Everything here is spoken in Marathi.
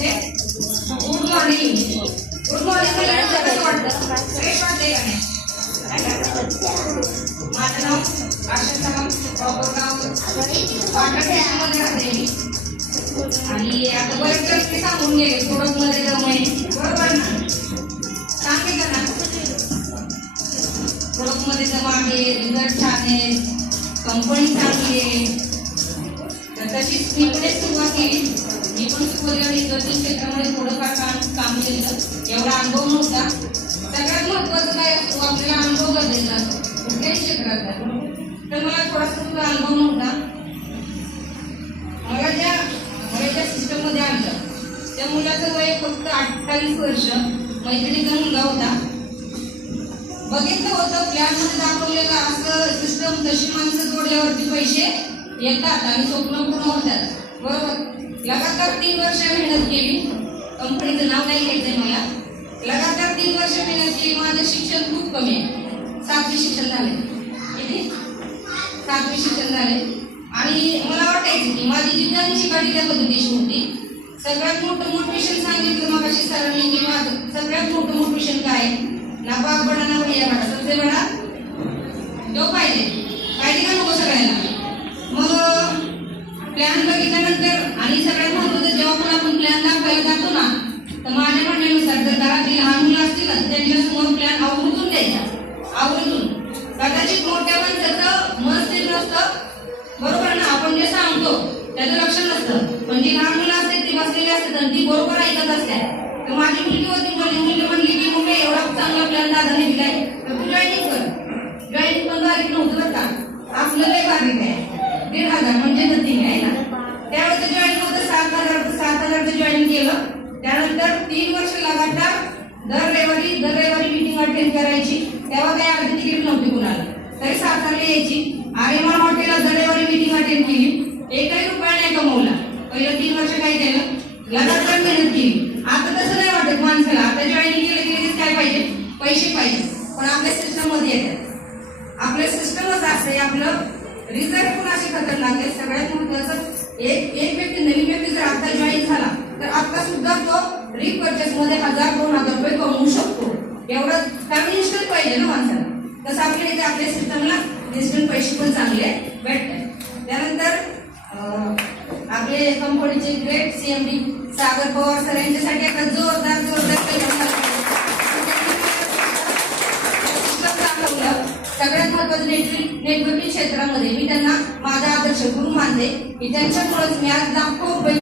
होते. Good morning. गुड मॉर्निंग मला कसं वाटतं? फ्रेश वाटते का नाही? माझं नाव आशा सावंत, प्रॉपर गाव वाटर स्टेशनमध्ये राहते मी. आणि आता बरेच व्यक्ती सांगून गेले प्रोडक्टमध्ये जाऊ नये, बरोबर ना? सांगितलं ना प्रोडक्टमध्ये जमा आहे, रिझल्ट छान आहे, कंपनी चांगली आहे. तर तशीच मी पण सुरुवात केली. मी पण सुरुवातीला इंडस्ट्री क्षेत्रामध्ये थोडंफार काम केलं. एवढा अनुभव नव्हता. सगळ्यात महत्त्वाचं काय असतो, आपल्याला अनुभव गरजेचा असतो कुठल्याही क्षेत्रात. तर मला थोडासा सुद्धा अनुभव नव्हता. मला ज्या सिस्टममध्ये आणलं त्या मुलाचं वय फक्त 28 वर्ष, मैत्रिणीचा मुलगा होता. बघितलं होतं प्लॅनमध्ये दाखवलेलं असं सिस्टम, तशी माणसं जोडल्यावरती पैसे येतात आणि स्वप्न पूर्ण होतात, बरोबर. लगातार 3 वर्ष मेहनत केली. कंपनीचं नाव नाही घ्यायचंय मला. लगातार 3 वर्ष मेहनत केली. माझं शिक्षण खूप कमी आहे. 7वी शिक्षण झाले. किती? 7वी शिक्षण झाले. आणि मला वाटायचं की माझी जीवनाची गाडी त्या पद्धतीची होती. सगळ्यात मोठं मोटिवेशन सांगितलं मग अशी सरांनी की माझं सगळ्यात मोठं मोटिवेशन काय, ना बाप बडा ना भैया बडा, सबसे बडा जो पाहिजे का नको सगळ्यांना. मग प्लॅन बघितल्यानंतर आणि सगळ्यात महत्त्वाचं जेव्हा पण आपण प्लॅन दाखवायला जातो ना, तर माझ्या म्हणण्यानुसार जर घरातील लहान मुलं असतील ना त्यांच्यासमोर प्लॅन आवडून द्यायचा. आवडून कदाचित मोठ्या माणसाचं मन स्थिर नसतं, बरोबर ना. आपण जे सांगतो त्याचं लक्ष नसतं, पण जी लहान मुलं असतात ती बसलेली असतात आणि ती बरोबर ऐकत असतात. तर माझी मुलगी होती, मुलगी म्हणली की मग एवढा चांगला प्लॅन दादाने दिलाय तर तू जॉईनिंग कर. जॉईनिंग पण बारीक नव्हतं बरं का, आपलं लय बारीक आहे. 1,500 म्हणजे नथिंग आहे ना. त्यावेळेस जॉईनिंग होतं 7,000चं जॉईनिंग केलं. त्यानंतर 3 वर्ष लगातार दर रविवारी मीटिंग अटेंड करायची. तेव्हा काही अर्धी तिकीट नव्हती कुणाला, तरी 7,000 यायची. आर्यमान हॉटेलला दर रविवारी मीटिंग अटेंड केली. एकही रुपया नाही कमवला. पहिलं 3 वर्ष काय केलं, लगातार मेहनत केली. आता तसं नाही वाटत माणसाला. आता जॉईनिंग केलं की लगेच काय पाहिजे, पैसे पाहिजे. पण आपल्या सिस्टममध्ये येतात. आपलं सिस्टमच असते. आपलं रिझल्ट पण असे खतरनाक आहे. सगळ्यात महत्वाचं एक व्यक्ती, नवीन व्यक्ती जर आता जॉईन झाला तर आता सुद्धा तो रिपर्चेस मध्ये 1,000-2,000 रुपये कमवू शकतो. एवढं कारण इन्स्टंट पाहिजे ना माणसाला. तसं आपल्या इथे आपल्या सिस्टमला इन्स्टंट पैसे पण चांगले भेटतात. त्यानंतर आपले कंपनीचे ग्रेट CMD सागर पवार सर यांच्यासाठी आता जोरदार सगळ्यात महत्वाचं नेटवर्किंग क्षेत्रामध्ये मी त्यांना माझा आदर्श गुरु मानते की त्यांच्यामुळेच मी आज लाखो